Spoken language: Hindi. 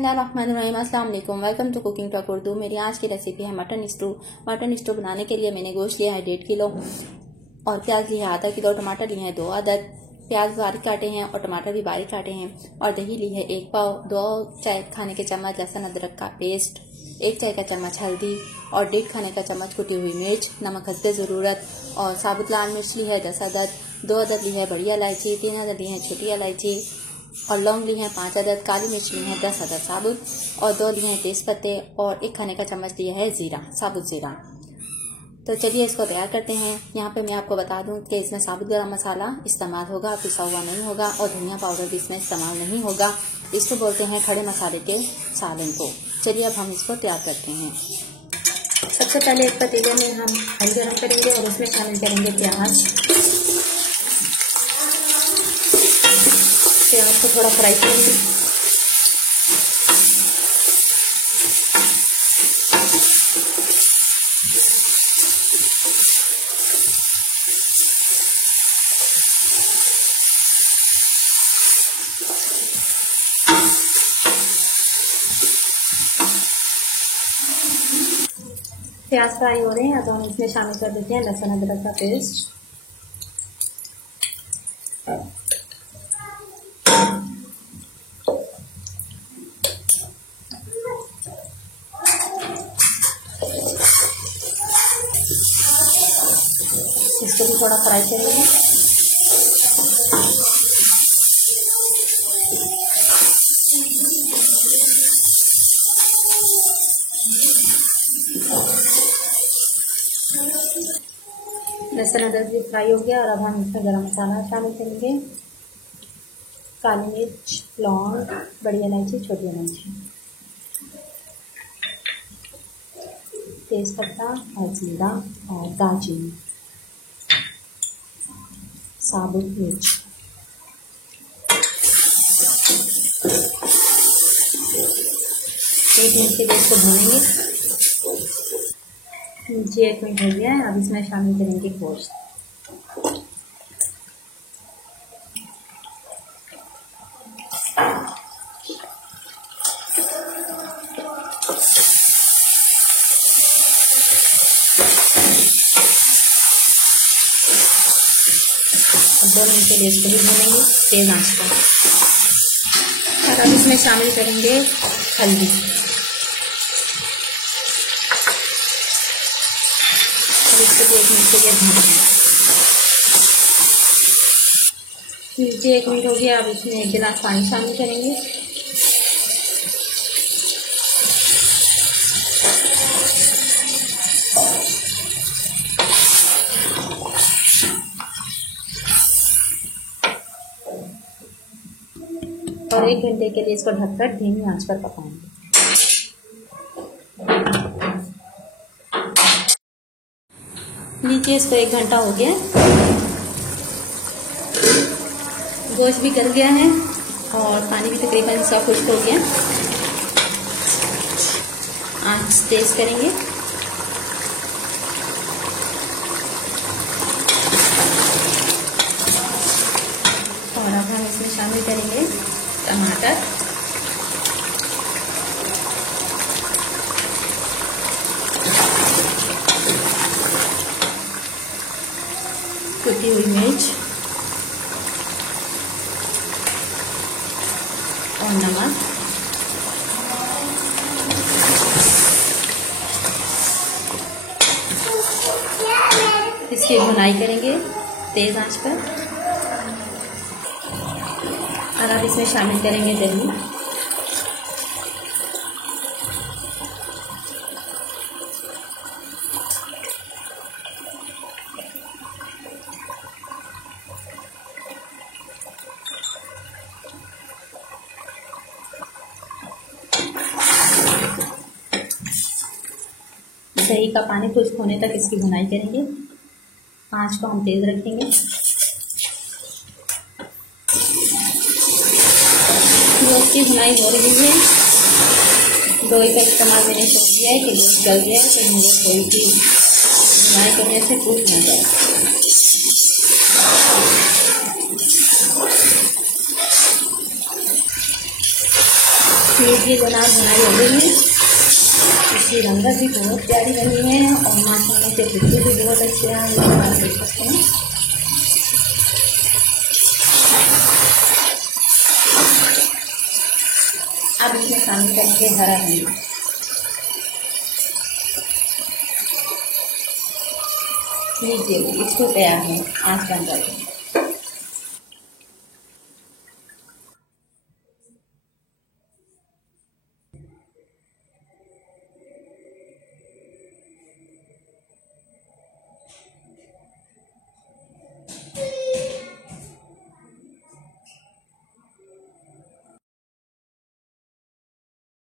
बिस्मिल्लाहिर्रहमानिर्रहीम। अस्सलाम वालेकुम। Welcome to cooking talk Urdu. मेरी आज की रेसिपी है मटन स्टू। मटन स्टू बनाने के लिए मैंने गोश्त लिया है 1.5 किलो और प्याज लिया है आधा किलो, टमाटर लिए हैं 2 अदद, प्याज बारीक काटे हैं और टमाटर भी बारीक काटे हैं, और दही ली है 1 पाव, 2 चाय खाने के चम्मच लहसुन अदरक का पेस्ट, 1 चाय का चम्मच हल्दी और 1.5 खाने का चम्मच कुटी हुई मिर्च, नमक हस्बे ज़रूरत, और साबुत लाल मिर्च ली है 10 अदद, 2 अदद ली है बड़ी इलायची, 3 अदद ली है छोटी इलायची और लौंग ली हैं 5 अदद, काली मिर्च ली हैं 10 अदद साबुत और 2 लिए हैं तेज पत्ते और 1 खाने का चम्मच लिया है जीरा, साबुत जीरा। तो चलिए इसको तैयार करते हैं। यहाँ पे मैं आपको बता दूं कि इसमें साबुत गरम मसाला इस्तेमाल होगा, पिसा हुआ नहीं होगा, और धनिया पाउडर भी इसमें इस्तेमाल नहीं होगा। इसको बोलते हैं खड़े मसाले के सालन को। चलिए अब हम इसको तैयार करते हैं। सबसे पहले एक पतीले में हम ऑयल गरम करेंगे और उसमें शामिल करेंगे प्याज को थोड़ा फ्राई करेंगे। प्याज फ्राई हो रहे हैं तो हम इसमें शामिल कर देते हैं लहसुन अदरक का पेस्ट, इसको भी थोड़ा फ्राई करेंगे। लहसुन अदरक भी फ्राई हो गया और अब हम इसमें गरम मसाला शामिल करेंगे। काली मिर्च, लौंग, बड़ी इलायची, छोटी इलायची, तेज पत्ता और जीरा और दालचीनी, साबुत मिर्च, एक मिनट के लिए इसको भूनेंगे। नीचे 1 मिनट हो गया है, अब इसमें शामिल करेंगे गोश्त। अब 2 मिनट के लिए इसको भी भूनेंगे तेज आंच पर। और अब इसमें शामिल करेंगे हल्दी, और इसको भी 1 मिनट के लिए भूनेंगे। नीचे 1 मिनट हो गया, अब इसमें 1 गिलास पानी शामिल करेंगे। और 1 घंटे के लिए इसको ढककर धीमी आंच पर पकाएंगे। नीचे इसको 1 घंटा हो गया, गोश्त भी गल गया है और पानी भी तकरीबन सब खुश्क हो गया। आंच तेज करेंगे और अब हम इसमें शामिल करेंगे टमाटर, कुटी हुई मिर्च और नमक, इसकी भुनाई करेंगे तेज आंच पर। और अब इसमें शामिल करेंगे दही, दही का पानी खुश्क होने तक इसकी भुनाई करेंगे। आंच को हम तेज रखेंगे। गोश्त की भुनाई हो रही है। दोई का इस्तेमाल मैंने छोड़ दिया है कि गोश्त गल गया है, तो मुझे दोई की भुनाई करने से टूट ना जाए। मीडियम ये जो नान हमारी हो गई है, इसकी रंगत भी बहुत प्यारी बनी है और माशाल्लाह से खुशबू भी बहुत अच्छे हैं, ये आप देख सकते हैं। अब इसमें शामिल करेंगे हरा धनिया। लीजिए इसको तैयार है आँच बंद करके।